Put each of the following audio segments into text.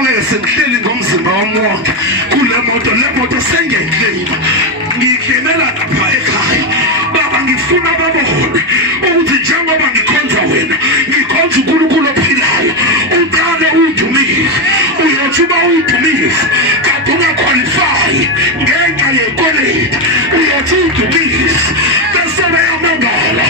ngeke sengihleli ngomzimba wami wonke kule moto, le moto sengiyiklima, ngiklimela lapha ekhaya. Baba ngifuna babone ukuthi njengoba ngikhonza wena, ngikhonza uNkulunkulu ophilayo. Uqale uyidumise, uyothi uba uyidumise kanti ungaqualify ngenxa yekoleti, uyothi uyidumise bese beyamangala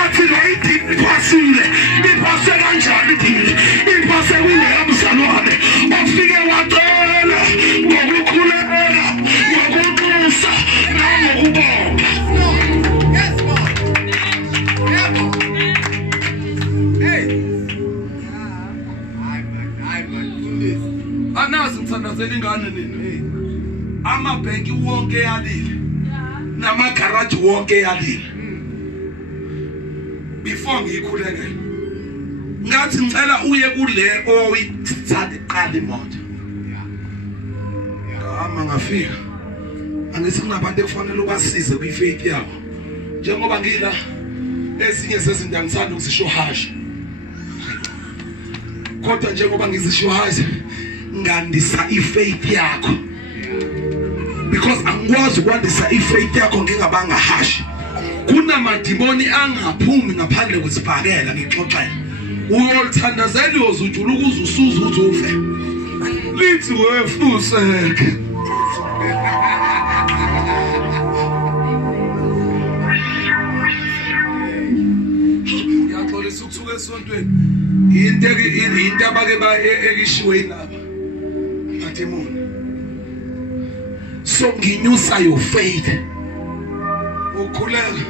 athi lo idini iphasile. Iphase kanjani idini? Iphase kuleya mzalwane ofike wacela ngokukhuleka, ngokunxusa nangokubonga. Anazi ngithandazela ingane nini? Amabhenki wonke yalile, namagaraji wonke yalile. Before ngiyikhuleke ngathi ngicela uye kule oyithatha iqala imoto. Ngahamba ngafika, angithi kunabantu ekufanele ubasize kwi-faith yabo. Njengoba ngila ezinye sezinto angithanda ukuzisho hasha, kodwa njengoba ngizisho hasha ngandisa i-faith yakho, because angikwazi ukwandisa i-faith yakho ngingabanga hashi. Kunamadimoni angaphumi ngaphandle kwesibhakela. Ngixoxela uyolithandazela uyozujula ukuze usuze uthi ufe. Lithi wefuseke ngiyaxolisa ukuthuka esontweni into abake ekishiwe inaba amadimoni. So nginyusa your faith, ukhuleka,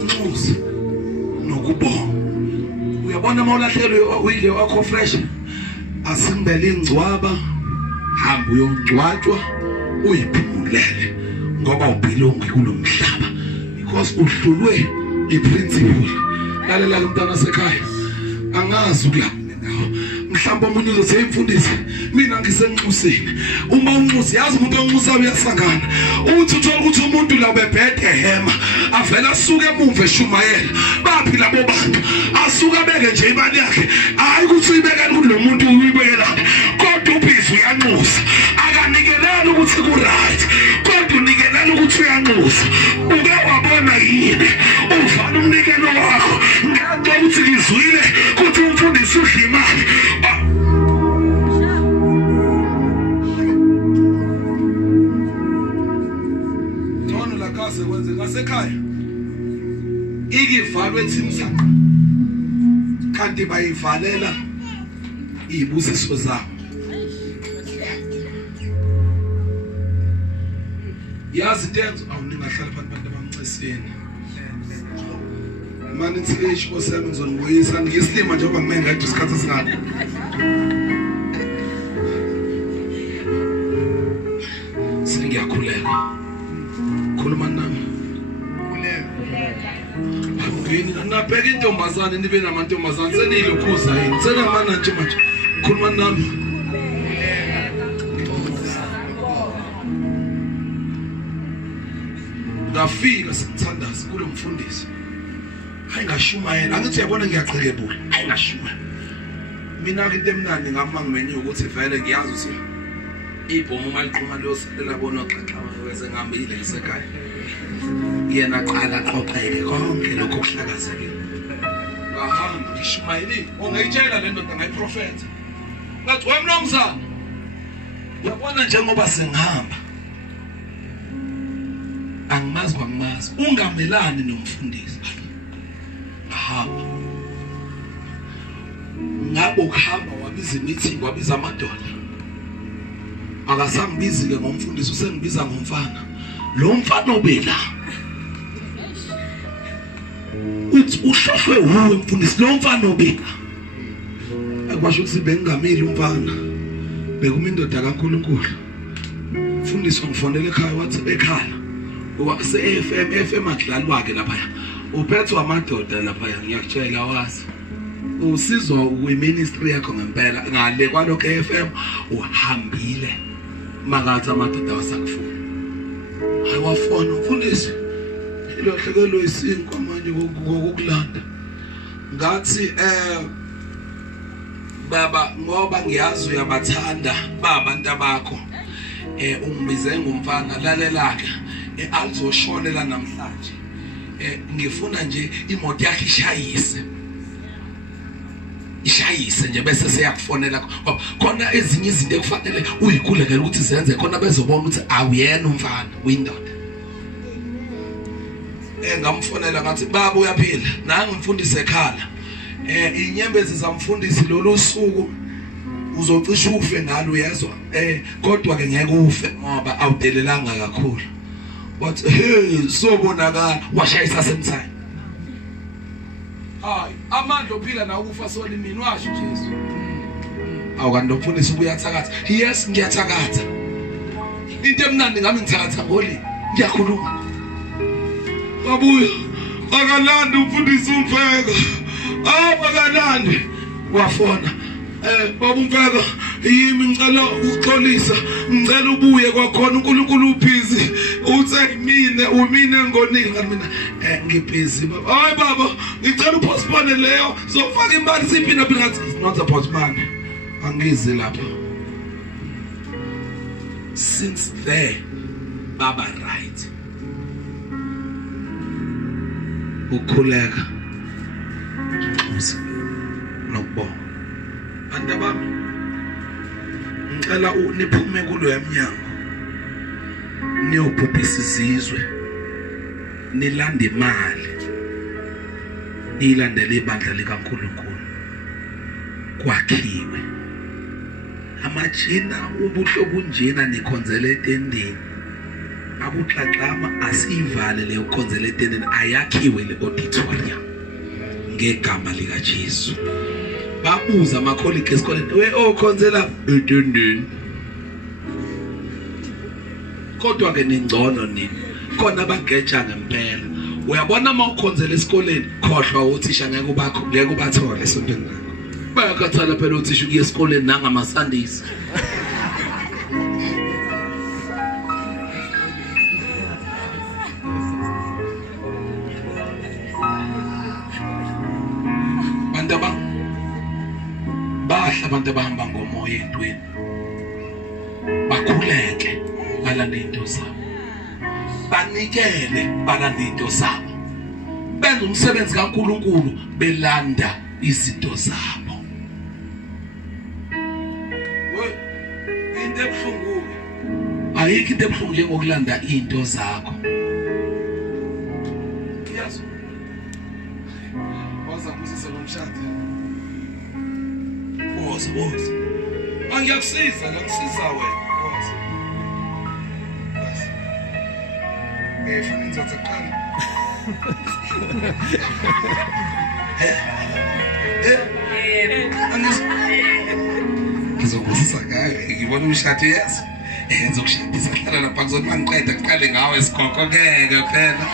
unxusa nokubonga. Uyabona mawulahlekelwe uyile wakho fresh, asimbele ingcwaba, hamba uyongcwatshwa uyiphumulele ngoba uphilonke kulomhlaba, because uhlulwe iprinciple. Lalela umntana sekhaya, angazi ukulapha ngawo. Mhlawumbe umuntu uzothi imfundisi mina ngisenxusini. Uma unxusi, yazi umuntu onxusa uyasangana. Uthi uthola ukuthi umuntu la bebhede hema avela asuke emuva eshumayela. Baphi labo bantu? Asuka beke nje imali yakhe. Hayi ukuthi uyibekele kulo muntu uyibekela. Kodwa ubhizi uyanxusa. Akanikelele ukuthi ku right. Kodwa unikelele ukuthi uyanxusa. Uke wabona yini? Uvana umnikelo wakho. Ngeke ukuthi ngizwile ukuthi umfundisi udla imali. Thono la kase kwenze ngasekhaya. Ikivalwe etsimsana. Kanti bayivalela izibusiso zabo. Yazi intenzo awuningahlala phansi abantu abamceseni. Manje ithi esho sami ngizonibuyisa ngiyislima njengoba ngime ngathi isikhathi singaphi. Sengiyakhuleka. Khuluma nami. Khuleka. Nabheka intombazane nibe namantombazane senilokhuza yini? Senamana nje manje. Khuluma nami. Ngafika sithandaza kulo mfundisi. Hayi ngashumayela, angithi uyabona ngiyaqhekebula. Hayi ngashumayela. Mina ke into emnandi ngama ngimenye ukuthi vele ngiyazi ukuthi ibhomu maliqhuma loselela bona xaxa wese ngihambile ngisekhaya. Yena qala xoxeke konke lokho kuhlakazekile. Ngahamba ngishumayeli, ongayitshela le ndoda ngayiprofetha. Ngathi wemnomzana. Uyabona njengoba sengihamba. Angimazi kwamazi, ungamelani nomfundisi. Hamba. Ngabo ukuhamba wabiza meeting, wabiza amadoda. Akasangibizi ke ngomfundisi, usengibiza ngomfana. Lo mfana obela. Uthi ushofwe uwe mfundisi, lo mfana obela. Akwasho ukuthi bengingameli umfana. Bekuma indoda kaNkulunkulu. Mfundisi ngifonela ekhaya wathi ekhala. Wase FM akudlalwa ke lapha. Uphethwe amadoda lapha ngiyakutshela wazi. Usizwa kwiministry yakho ngempela ngale kwalokho FM uhambile. Makathi amadoda wasakufuna. Hayiwafona mfundisi. Ilohlekelo isinko manje ngokulanda. Ngathi baba ngoba ngiyazi uyabathanda babantu abakho ungibize ngumfana lalelaka alizoshonela namhlanje ngifuna nje imoto yakhe ishayise nje bese siyakufonela khona ezinye izinto ekufanele uyikhulekela ukuthi zenze khona bezobona ukuthi awuyena umfana uyindoda ngamfonela ngathi baba uyaphila nangi ngimfundise ekhala inyembezi zamfundisi lolu suku uzocisha ufe ngalo uyezwa kodwa ke ngeke ufe ngoba awudelelanga kakhulu but hey sobonakala washayisa semthani hayi amandla ophila na ukufa sona mina washo Jesu awukanti umfundisi ubuyathakatha yes ngiyathakatha into emnandi ngami ngithakatha ngoli ngiyakhuluma babuya akalanda umfundisi umfeka akalanda wafona baba umfeka yimi ngicela ukuxolisa ngicela ubuye kwakhona uNkulunkulu ubhizi uthe umine ngonini ngani mina ngibhizi baba hayi baba ngicela upostpone leyo zofaka imali siphina phina it's not a postpone angizi lapha since there baba right ukhuleka nokubonga bantu bami ngicela niphume kulo emnyango niyobhubhisa izizwe nilanda imali nilandele ibandla likaNkulunkulu kwakhiwe amajina ubuhlobo njena nikhonzele etendeni akuxaxama asivale leyo khonzele etendeni ayakhiwe le auditorium ngegama lika Jesu babuza amakholegi esikoleni we okhonzela etendeni kodwa ke ningcono nini khona abageja ngempela uyabona uma ukhonzela esikoleni khohlwa uthisha ngeke ubathole esontweni lakho bayakhathala phela uthisha ukuya esikoleni nangama Sundays abantu abahamba ngomoya entweni bakhuleke balande into zabo banikele balande into zabo benza umsebenzi kaNkulunkulu belanda izinto zabo into ebuhlungu ayikho into ebuhlungu njengokulanda into zakho yazi waza kusisa lomshado boss angiyakusiza ngisiza wena boss funa ngizotha qala ngizokusiza ngayo ngibona umshado yes ngizokushadisa hlala lapha kuzothi mangiqeda kuqale ngawe isikhokho ngeke phela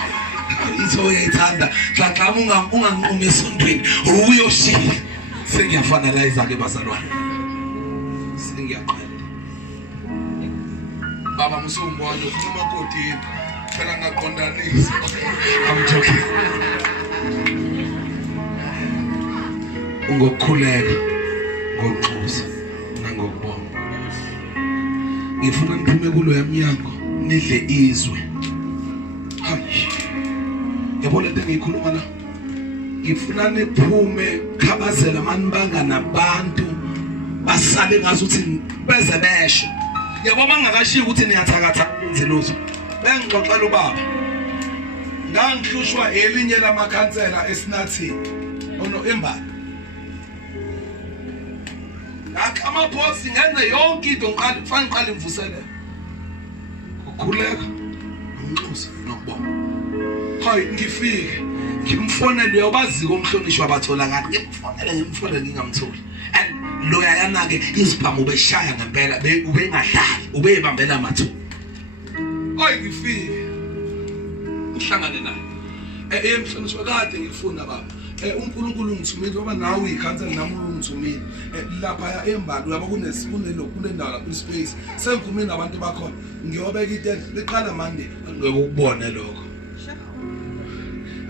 itho uyayithanda xaxama unganqumi esontweni uyoshiya sengiyafanalize ke bazalwane sengiyaqala baba musungwana ukhuluma kodini phela ngaqondanisa I'm joking ungokukhuleka ngokuxosa nangokubonga ngifuna ngiphume kulo yamnyango nidle izwe hayi yabona into engiyikhuluma la ngifuna niphume khabazela manibanga nabantu basale ngazuthi beze besho yabo mangakashiya ukuthi niyathakatha inziluzo bengixoxela ubaba ngangihlushwa elinye lamakhansela esinathi ono embali akama post ngenze yonke into ngiqala kufanele ngiqale imvuselele ukukhuleka umnxusa nokubonga hayi ngifike ngimfonele uyabazi komhlonishwa abathola ngani ngimfonele ngingamtholi and loya yana ke iziphamu beshaya ngempela ubengahlali ubeyibambela amathuba hayi ngifike uhlangane naye emhlonishwa kade ngifuna baba uNkulunkulu ngithumile ngoba nawe uyikhansela nami ungithumile lapha embali uyaba kunendawo lapha ispace sengikhulumile nabantu bakhona ngiyobeka into liqala manje ngeke ukubone lokho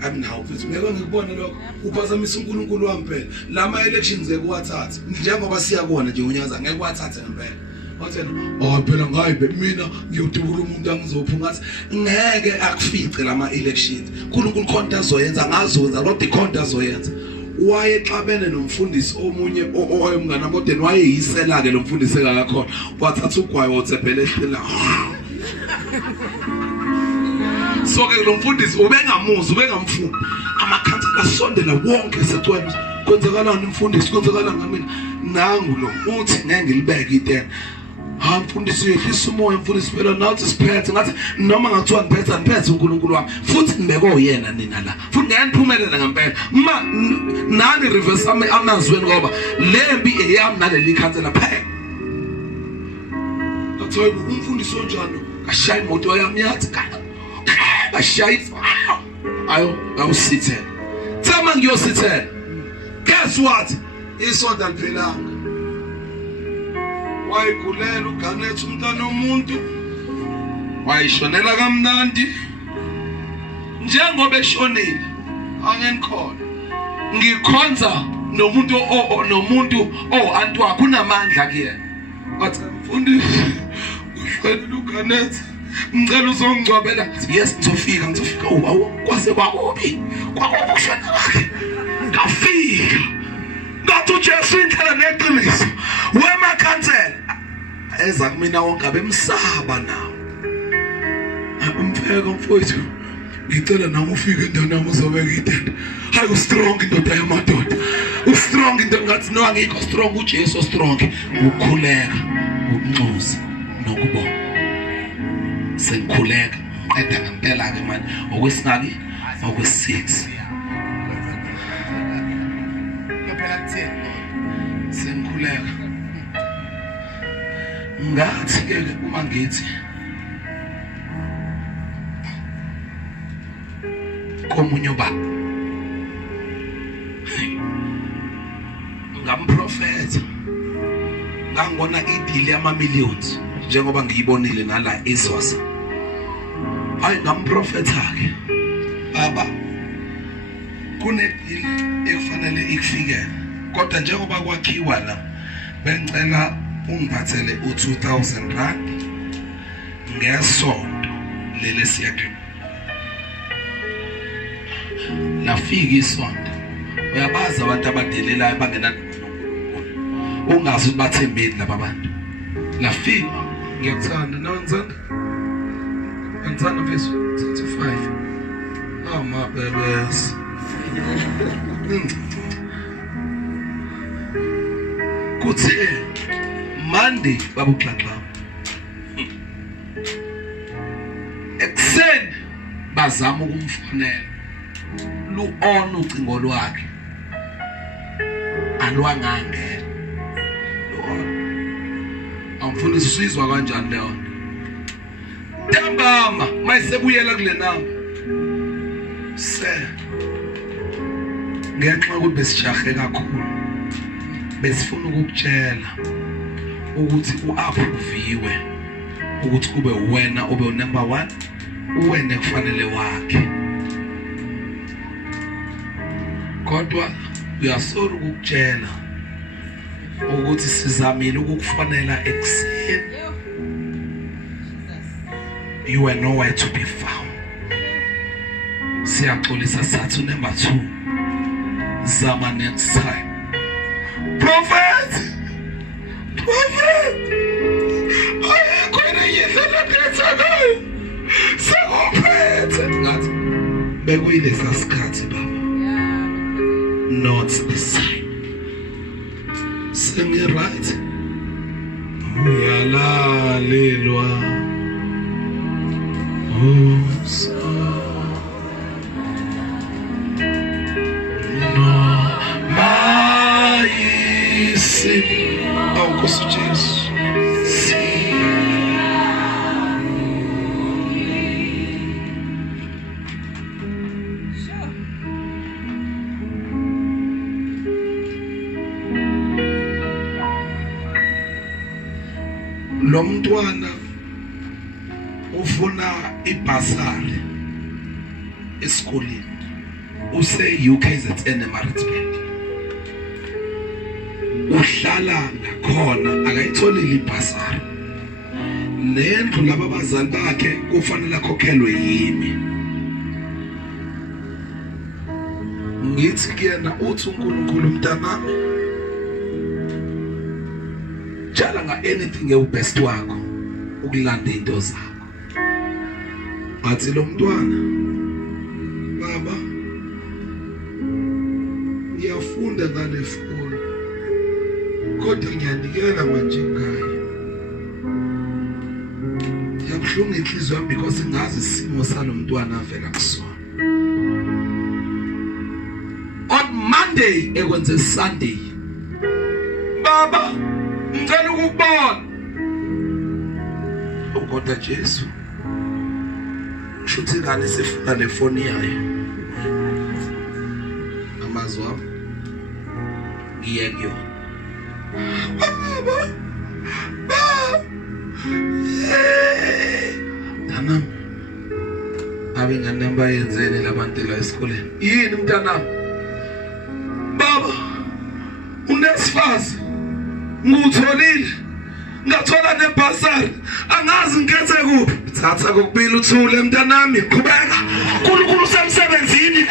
Now futhi ngeke ngikubone lokho uphazamisa uNkulunkulu wami phela lama elections ekuwathatha njengoba siyakubona nje uNyaza ngeke wathathe ngempela wathena phela ngayibe mina ngiyodubula umuntu angizopha ngathi ngeke akufice lama elections uNkulunkulu khona azoyenza ngazonza lo dikhonda azoyenza wayexabene nomfundisi omunye owayemngana modeni wayeyisela ke lo mfundisi engakakhona wathatha ugwayi wothephela ehlila so ke lo mfundisi ubengamuzi ubengamfuni amakhansela asondela wonke sethwele kwenzakalani mfundisi kwenzakalani ngamina nangu lo uthi ngeke ngilibeke itena mfundisi uyehlisa umoya mfundisi phela nathi siphethe ngathi noma ngathiwa ngiphethe uNkulunkulu wami futhi ngibeke oyena nina la futhi ngiyaphumelela ngempela ma nani reverse amazweni ngoba lembi eyami naleli khansela phela athoyi umfundisi onjalo ashaya imoto yami yathi ashaya awusithela thama ngiyosithela guess what isonto aliphelanga wayigulela uGanethi umntana womuntu wayishonela kamnandi njengoba eshonile angenikhona ngikhonza nomuntu anti wakho unamandla kuyena wathi mfundisi ushonela uGanethi ngicela uzongcwabela yes ngizofika kwase kwakubi ushona wakhe ngafika ngathi uJesu indlela neqiniso wema khansela eza kumina wonke abemsaba nawo umfeka mfowethu ngicela nami ufike ndanami uzobeka itende hayi ustrong indoda yamadoda ustrong into ngathi no angikho strong uJesu strong ukukhuleka ukunxusa nokubonga sengikhuleka ngiqeda ngempela ke manje okwesingaki okwes6 sengikhuleka ngathi ke uma ngithi komunye baba ngamprofeta ngangona ideal yama-millions njengoba ngiyibonile nala eSwasa hayi ngamprofeta ke baba kune deal ekufanele ikufike kodwa njengoba kwakhiwa la bengicela ungiphathele u2000 rand ngesonto lele siyaqina lafika isonto uyabaza abantu abadelelayo bangena ungazi ukuthi bathembeni laba bantu lafika ngiyakuthanda nawenzani ngithanda verse 35 my babies kuthe Monday babuxaxa ekseni bazama ukumfonela lu-on ucingo lwakhe alwangangena lu-on amfundisi usizwa kanjani leyo ntambama mayisebuyela kule namba ngenxa ukuthi besishahe kakhulu besifuna ukukutshela ukuthi uapproviwe ukuthi kube wena ube number 1 uwena kufanele wakhe kodwa uyasora ukukutshela ukuthi sizamile ukukufanela ekseni you were nowhere to be found siyaxolisa sathu number 2 zama next time prophet ayikho yedlela phethakayo sekuphethe ngathi bekuyilesa sikhathi baba not the sign sing it right uyalalelwa Nkosi Jesu lo mntwana ufuna ibhasari esikoleni use UKZN eMaritzburg. Uhlala nakhona akayitholile ibhasari. Nendlu laba bazali bakhe kufanele akhokhelwe yimi. Ngithi kuyena uthi uNkulunkulu mntanami jala nga anything ebest wakho ukulanda into zakho. Bathi lo mntwana baba ngiyafunda ngale phone kodwa ngiyanikela manje ngayo. Yabhlunga inhliziyo yami because ngazi isimo salomntwana avela kusona. On Monday ekwenze Sunday baba ngicela ukubona ukodwa Jesu shuthi ngane sifuna le phone yayo amazwi wami ngiye kuyo baba Tanam abe nganamba yenzeni labantu la esikoleni yini mntanami baba unesifaz ngutholile ngathola nebhasari angazi ngikhethe kuphi thatha kokubili uthule mntanami qhubeka uNkulunkulu usemsebenzini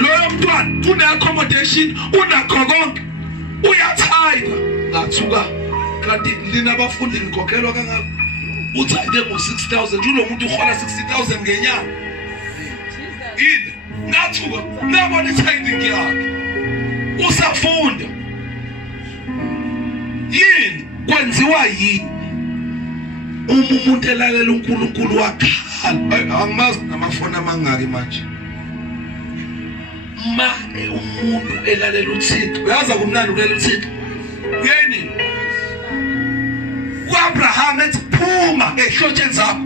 lo mntwana une accommodation unakho konke uyathayika ngathuka kanti lina abafundi ngikokhelwa kangaka uthayike ngo-6,000 kulo muntu uhola 60,000 ngenyanga yini ngathuka ngabona itithing yakhe usafunda yini kwenziwa yini umuntu elalela uNkulunkulu wakhala angimazi namafoni amangaki manje ma umuntu elalela uThixo uyaza kumnandi ukulela uThixo yini uAbraham ethi phuma ehlotsheni zakho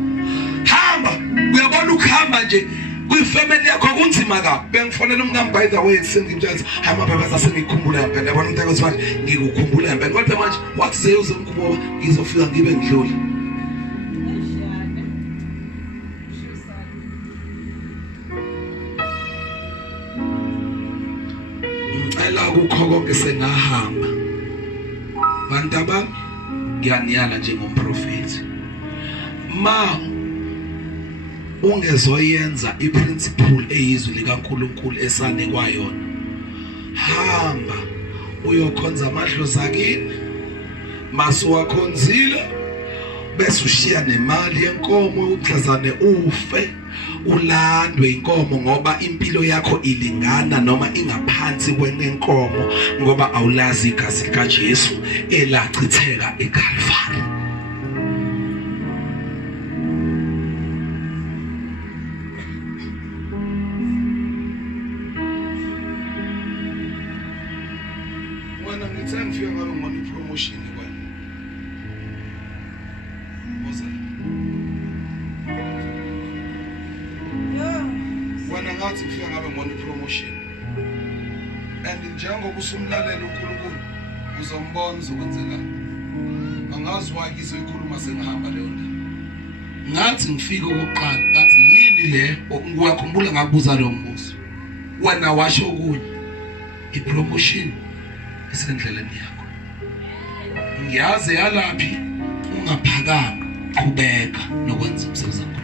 hamba uyabona ukuhamba nje kuyifamily yakho kunzima kabi bengifonela umngami by the way sengimtshela hamba baba sasengikhumbula ngempela yabona umuntu akwazi ngikukhumbula ngempela kodwa manje wathi seyuze umkhubo ngizofika ngibe ngidlule ngicela ukukho konke sengahamba bantu bami ngiyaniyala njengomprofeti ma ungezoyenza iprinciple eyizwi likaNkulunkulu esanikwa yona hamba uyokhonza amadlozi akini masuwakhonzile bese ushiya nemali yenkomo uhlazane ufe ulandwe inkomo ngoba impilo yakho ilingana noma ingaphansi kwenenkomo ngoba awulazi igazi likaJesu elachitheka eCalvary. Wena ngithe ngifika ngabe ngibona ipromotion kwena. Wena ngathi ngifika ngabe ngibona ipromotion. And njengoba usumlalela uNkulunkulu uzombona uzokwenzela. Angazi why ngizoyikhuluma sengihamba leyo nto. Ngathi ngifika okokuqala ngathi yini le ngiyakhumbula ngakubuza lo mbuzo. Wena washo kunye ipromotion isendleleni yakho. Ngiyazi yalaphi ungaphakanga qhubeka nokwenza umsebenzi wakho.